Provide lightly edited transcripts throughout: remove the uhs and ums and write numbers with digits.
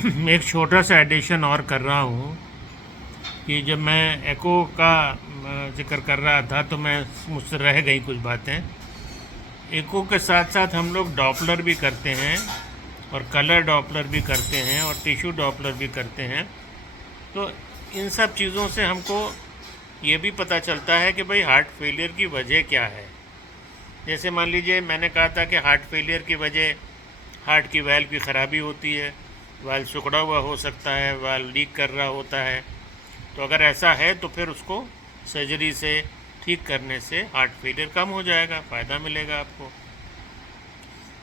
एक छोटा सा एडिशन और कर रहा हूँ कि जब मैं एको का जिक्र कर रहा था तो मैं मुझसे रह गई कुछ बातें। एको के साथ साथ हम लोग डॉपलर भी करते हैं और कलर डॉपलर भी करते हैं और टिश्यू डॉपलर भी करते हैं। तो इन सब चीज़ों से हमको ये भी पता चलता है कि भाई हार्ट फेलियर की वजह क्या है। जैसे मान लीजिए मैंने कहा था कि हार्ट फेलियर की वजह हार्ट की वैल्व की ख़राबी होती है, वाल्व सिकुड़ा हुआ हो सकता है, वाल्व लीक कर रहा होता है। तो अगर ऐसा है तो फिर उसको सर्जरी से ठीक करने से हार्ट फेलियर कम हो जाएगा, फ़ायदा मिलेगा आपको।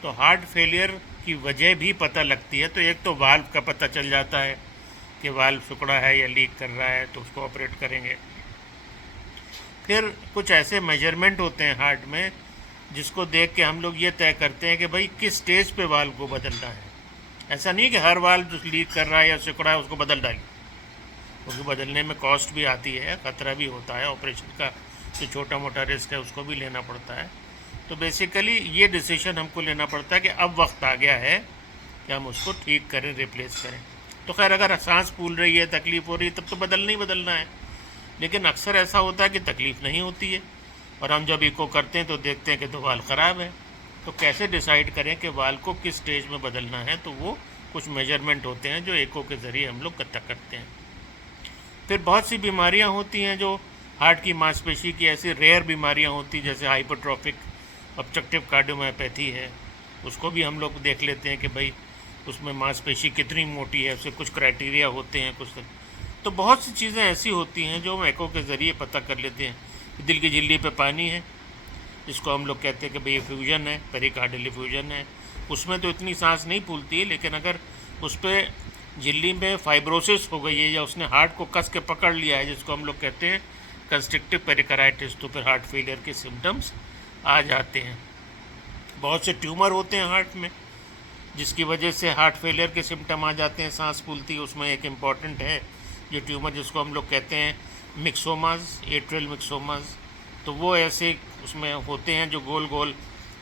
तो हार्ट फेलियर की वजह भी पता लगती है। तो एक तो वाल्व का पता चल जाता है कि वाल्व सिकुड़ा है या लीक कर रहा है, तो उसको ऑपरेट करेंगे। फिर कुछ ऐसे मेजरमेंट होते हैं हार्ट में जिसको देख के हम लोग ये तय करते हैं कि भाई किस स्टेज पे वाल्व को बदलना है। ऐसा नहीं कि हर वाल्व जो लीक कर रहा है या सिकुड़ा है उसको बदल डालिए, क्योंकि बदलने में कॉस्ट भी आती है, ख़तरा भी होता है, ऑपरेशन का जो छोटा मोटा रिस्क है उसको भी लेना पड़ता है। तो बेसिकली ये डिसीजन हमको लेना पड़ता है कि अब वक्त आ गया है कि हम उसको ठीक करें, रिप्लेस करें। तो खैर अगर सांस फूल रही है, तकलीफ़ हो रही है, तब तो बदलना ही बदलना है। लेकिन अक्सर ऐसा होता है कि तकलीफ़ नहीं होती है और हम जब इको करते हैं तो देखते हैं कि तो वाल्व ख़राब है। तो कैसे डिसाइड करें कि वाल्व को किस स्टेज में बदलना है? तो वो कुछ मेजरमेंट होते हैं जो इको के ज़रिए हम लोग पता करते हैं। फिर बहुत सी बीमारियां होती हैं जो हार्ट की मांसपेशी की, ऐसी रेयर बीमारियां होती जैसे हाइपरट्रॉफिक ऑब्स्ट्रक्टिव कार्डियोमायोपैथी है। उसको भी हम लोग देख लेते हैं कि भाई उसमें मांसपेशी कितनी मोटी है, उससे कुछ क्राइटेरिया होते हैं कुछ। तो बहुत सी चीज़ें ऐसी होती हैं जो हम एको के ज़रिए पता कर लेते हैं। दिल की झिल्ली पे पानी है, जिसको हम लोग कहते हैं कि भाई एफ्यूजन है, पेरिकार्डियल एफ्यूजन है। उसमें तो इतनी सांस नहीं फूलती है, लेकिन अगर उस पर झिल्ली में फाइब्रोसिस हो गई है या उसने हार्ट को कस के पकड़ लिया है, जिसको हम लोग कहते हैं कंस्ट्रिक्टिव पेरिकार्डाइटिस, तो फिर हार्ट फेलियर के सिम्टम्स आ जाते हैं। बहुत से ट्यूमर होते हैं हार्ट में जिसकी वजह से हार्ट फेलियर के सिम्टम आ जाते हैं, सांस फूलती। उसमें एक इम्पॉर्टेंट है ये ट्यूमर जिसको हम लोग कहते हैं मिक्सोमाज, एट्रियल मिक्सोमाज। तो वो ऐसे उसमें होते हैं जो गोल गोल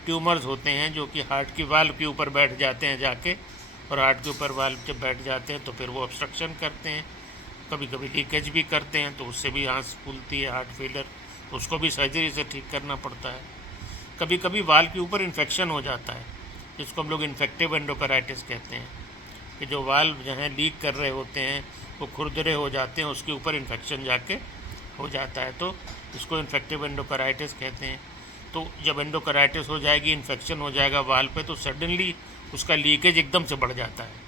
ट्यूमर्स होते हैं जो कि हार्ट की वाल्व के ऊपर बैठ जाते हैं जाके, और हार्ट के ऊपर वाल्व जब बैठ जाते हैं तो फिर वो ऑब्स्ट्रक्शन करते हैं, कभी कभी लीकेज भी करते हैं, तो उससे भी सांस फूलती है हार्ट फेलियर। तो उसको भी सर्जरी से ठीक करना पड़ता है। कभी कभी वाल्व के ऊपर इन्फेक्शन हो जाता है जिसको हम लोग इन्फेक्टिव एंडोकाराइटिस कहते हैं, कि जो वाल्व जो हैं लीक कर रहे होते हैं वो खुरदरे हो जाते हैं, उसके ऊपर इन्फेक्शन जाके हो जाता है, तो इसको इन्फेक्टिव एंडोकाराइटिस कहते हैं। तो जब एंडोकाराइटिस हो जाएगी, इन्फेक्शन हो जाएगा वाल्व पे, तो सडनली उसका लीकेज एकदम से बढ़ जाता है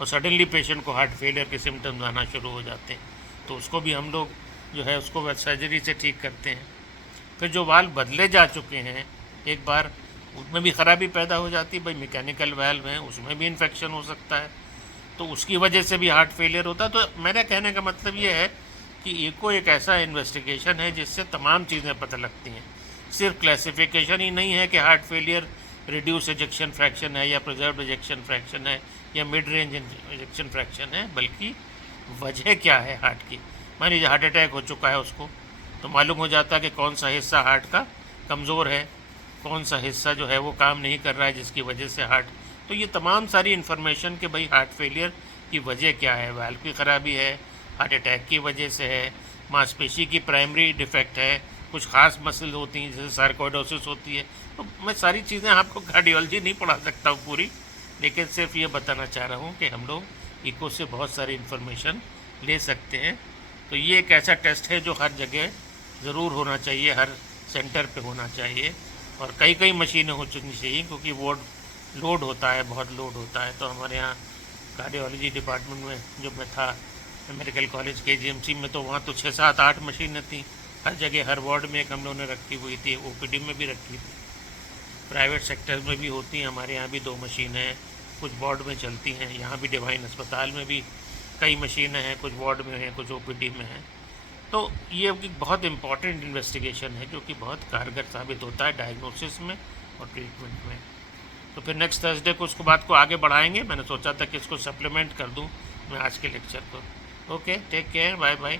और सडनली पेशेंट को हार्ट फेलियर के सिम्टम्स आना शुरू हो जाते हैं। तो उसको भी हम लोग जो है उसको सर्जरी से ठीक करते हैं। फिर जो वाल्व बदले जा चुके हैं एक बार, उसमें भी ख़राबी पैदा हो जाती है। भाई मैकेनिकल वाल्व हैं, उसमें भी इन्फेक्शन हो सकता है, तो उसकी वजह से भी हार्ट फेलियर होता है। तो मेरा कहने का मतलब ये है कि एको एक ऐसा इन्वेस्टिगेशन है जिससे तमाम चीज़ें पता लगती हैं। सिर्फ क्लासिफिकेशन ही नहीं है कि हार्ट फेलियर रिड्यूस एजेक्शन फ्रैक्शन है या प्रिजर्व एजेक्शन फ्रैक्शन है या मिड रेंज एजेक्शन फ्रैक्शन है, बल्कि वजह क्या है हार्ट की। मान लीजिए हार्ट अटैक हो चुका है उसको, तो मालूम हो जाता है कि कौन सा हिस्सा हार्ट का कमज़ोर है, कौन सा हिस्सा जो है वो काम नहीं कर रहा है जिसकी वजह से हार्ट। तो ये तमाम सारी इन्फॉर्मेशन कि भाई हार्ट फेलियर की वजह क्या है, वाल्व की ख़राबी है, हार्ट अटैक की वजह से है, मांसपेशी की प्राइमरी डिफेक्ट है, कुछ ख़ास मसल होती हैं जैसे सार्कोइडोसिस होती है। तो मैं सारी चीज़ें आपको कार्डियोलॉजी नहीं पढ़ा सकता हूँ पूरी, लेकिन सिर्फ ये बताना चाह रहा हूँ कि हम लोग इको से बहुत सारी इन्फॉर्मेशन ले सकते हैं। तो ये एक ऐसा टेस्ट है जो हर जगह ज़रूर होना चाहिए, हर सेंटर पे होना चाहिए, और कई कई मशीनें हो चुकी चाहिए, क्योंकि वो लोड होता है, बहुत लोड होता है। तो हमारे यहाँ कार्डियोलॉजी डिपार्टमेंट में जब मैं था मेडिकल कॉलेज के जीएमसी में, तो वहाँ तो 6 7 8 मशीनें थी हर जगह, हर वार्ड में एक हम लोगों ने रखी हुई थी, ओपीडी में भी रखी थी, प्राइवेट सेक्टर में भी होती हैं। हमारे यहाँ भी 2 मशीनें हैं, कुछ वार्ड में चलती हैं। यहाँ भी डिवाइन अस्पताल में भी कई मशीनें हैं, कुछ वार्ड में हैं, कुछ ओपीडी में हैं। तो ये एक बहुत इम्पॉर्टेंट इन्वेस्टिगेशन है जो कि बहुत कारगर साबित होता है डायग्नोसिस में और ट्रीटमेंट में। तो फिर नेक्स्ट थर्सडे को उसको बात को आगे बढ़ाएंगे। मैंने सोचा था कि इसको सप्लीमेंट कर दूं मैं आज के लेक्चर को। Okay, take care, bye bye.